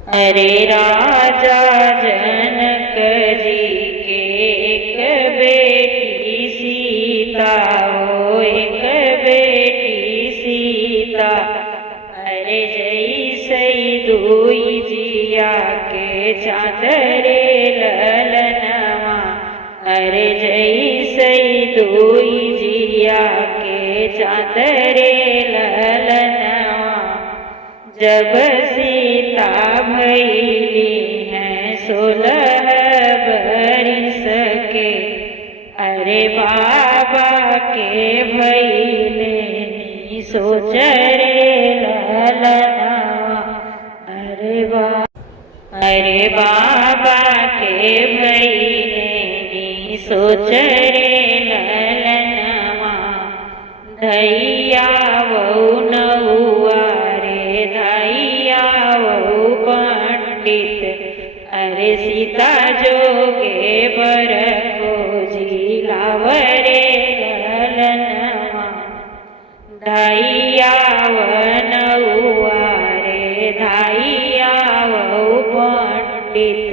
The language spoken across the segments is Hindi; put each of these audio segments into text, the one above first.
अरे राजा जनक जी के एक बेटी सीता, हो एक बेटी सीता। अरे जैसे दुई जिया के चादरे ललनवा, अरे जैसे दुई जिया के चादरे ललनवा। जब सीता भैली हैं 16 बरिस के, अरे बाबा के भैले नी सोच रे ललनवा। अरे बाबा के भैले नी सोच रे ललनवा। धैया वहु नहुआ रे धैया वहु पंडित, अरे सीता जोगे बर खोजी लावरे ललनवा। धैया वनहुआ रे धैया वहु पंडित,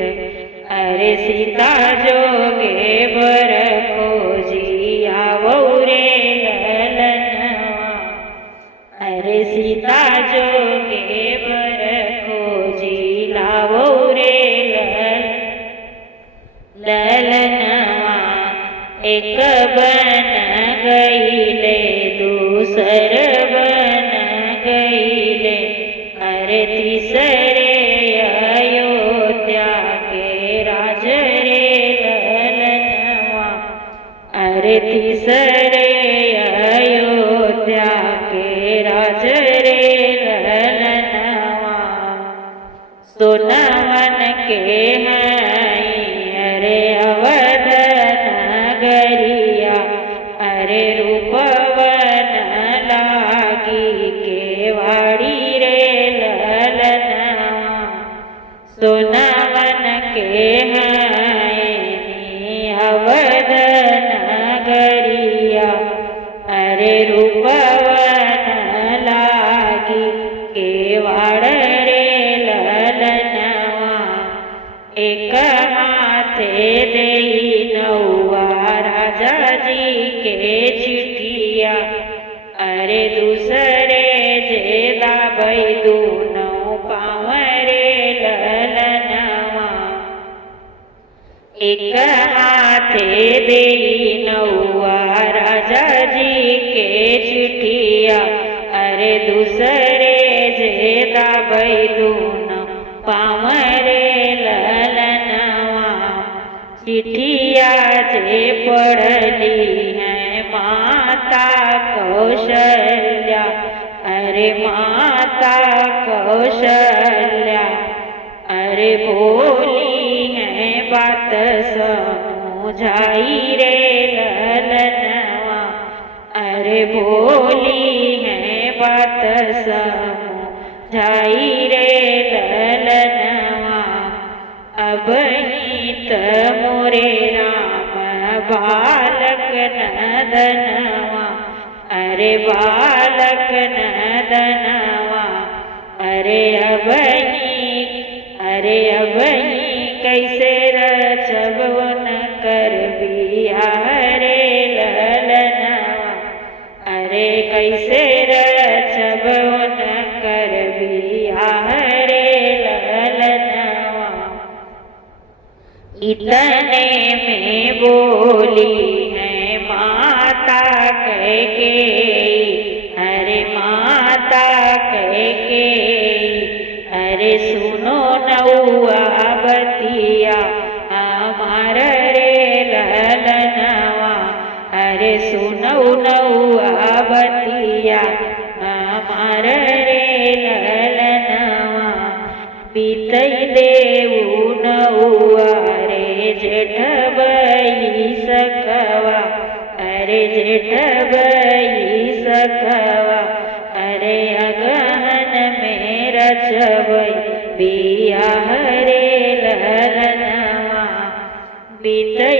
अरे सीता जोगे बर खोजी आवौ रे ललनवा। अरे सीता जोगे बर खोजी लावौ रे ललनवा। एक बन गईले दूसर बन गईले, अरे तीसरे अयोध्या के राज रे ललनवा। अरे तीसरे अयोध्या के राज रे ललनवा। सोनवन के हैं अरे अवध नगरिया, अरे रूपवन लागी केवाड़ी रे ललनवा। सोनवन के हैं अवध नगरिया, अरे रूपवन लागी केवाड़ रे ललनवा। एक हाथे देई नौआ राजा जी के चिठिया, अरे दूसरे जे दाबै दूनौ पाँव रे ललनवा। एक हाथे देई नौआ राजा जी के चिठिया, अरे दूसरे जे दाबै दूनौ पाँव रे ललनवा। चिठिया जे पढ़ली हैं माता कौशल्या, अरे माता कौशल्या। अरे बोली हैं बात समझाई रे ललनवा। अरे बोली हैं बात समझाई रे ललनवा। अब हित मोरे राम बालक नदनवा, अरे बालक नदनवा। अरे अब ही कैसे रचब न कर बिया रे ललनवा। अरे कैसे रचब न कर बिया रे ललनवा। इतने में बोली है माता कैकेयी, अरे माता कैकेयी। अरे सुनो नौआ बतिया हमार रे ललनवा। अरे सुनो नौआ बतिया हमार रे ललनवा। बीतई देऊ नौआ रे जेठ बई सकवा, अरे जेठ बई सकवा। अरे अगहन में रचबई बिया रे ललनवा। बीतई